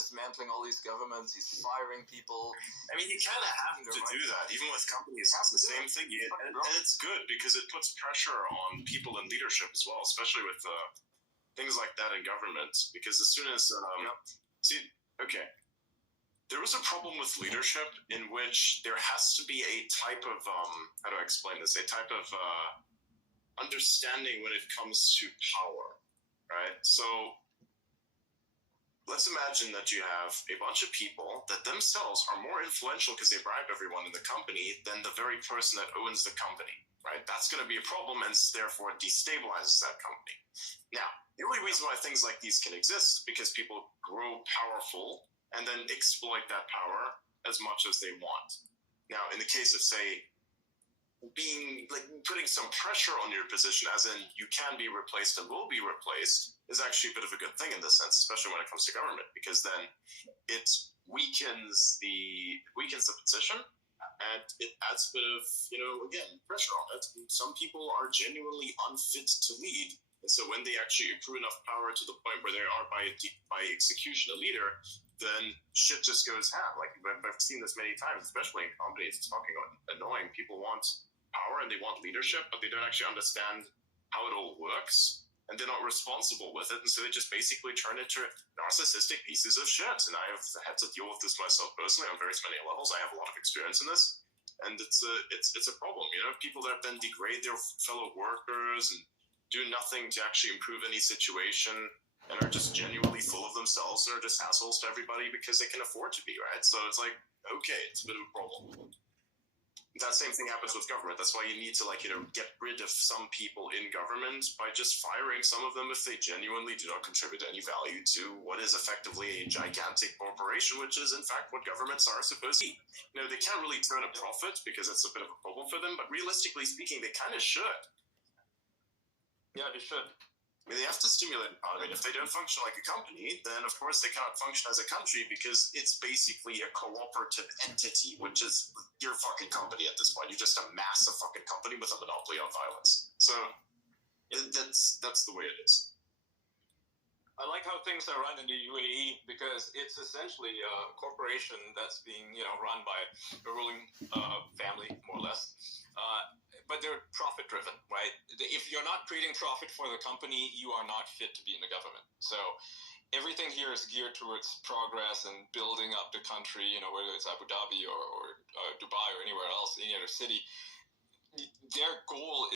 dismantling all these governments. He's firing people. I mean, you kind of have to do that, even with companies. It's the same thing, and it's good because it puts pressure on people in leadership as well, especially with things like that in government. Because as soon as there was a problem with leadership in which there has to be a type of how do I explain this? A type of understanding when it comes to power, right? So let's imagine that you have a bunch of people that themselves are more influential because they bribe everyone in the company than the very person that owns the company, right? That's going to be a problem and therefore destabilizes that company. Now, the only reason why things like these can exist is because people grow powerful and then exploit that power as much as they want. Now, in the case of, say, putting some pressure on your position, as in you can be replaced and will be replaced, is actually a bit of a good thing in this sense, especially when it comes to government, because then it weakens the position and it adds a bit of, again, pressure on it. Some people are genuinely unfit to lead. And so when they actually accrue enough power to the point where they are by execution a leader, then shit just goes ham. Like, I've seen this many times, especially in companies. It's fucking annoying. People want power and they want leadership, but they don't actually understand how it all works, and they're not responsible with it, and so they just basically turn into narcissistic pieces of shit. And I have had to deal with this myself personally on various many levels. I have a lot of experience in this, and it's a problem. People that then degrade their fellow workers and do nothing to actually improve any situation, and are just genuinely full of themselves and are just assholes to everybody because they can afford to be, right? So it's like, okay, it's a bit of a problem. That same thing happens with government. That's why you need to get rid of some people in government by just firing some of them if they genuinely do not contribute any value to what is effectively a gigantic corporation, which is in fact what governments are supposed to be. They can't really turn a profit because it's a bit of a problem for them, but realistically speaking, they kind of should. Yeah, they should. They have to stimulate economy. If they don't function like a company, then of course they cannot function as a country because it's basically a cooperative entity, which is your fucking company at this point. You're just a massive fucking company with a monopoly on violence. So that's the way it is. I like how things are run in the UAE because it's essentially a corporation that's being run by a ruling family, more or less. But they're profit-driven, right? If you're not creating profit for the company, you are not fit to be in the government. So everything here is geared towards progress and building up the country, whether it's Abu Dhabi or Dubai or anywhere else, any other city. Their goal